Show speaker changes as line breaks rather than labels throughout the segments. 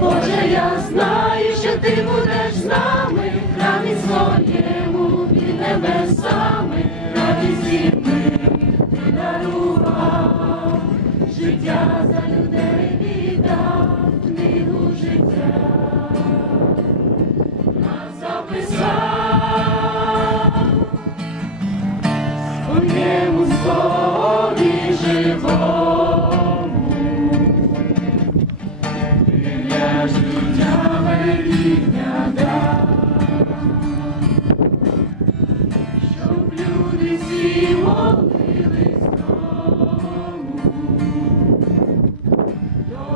Боже, я і знаю, що ти будеш з нами, храмі своєму життя за людей віддав, книгу життя нас записав своєму слові живому. Ім'я життя веління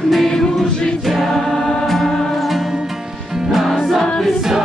книгу життя на записах.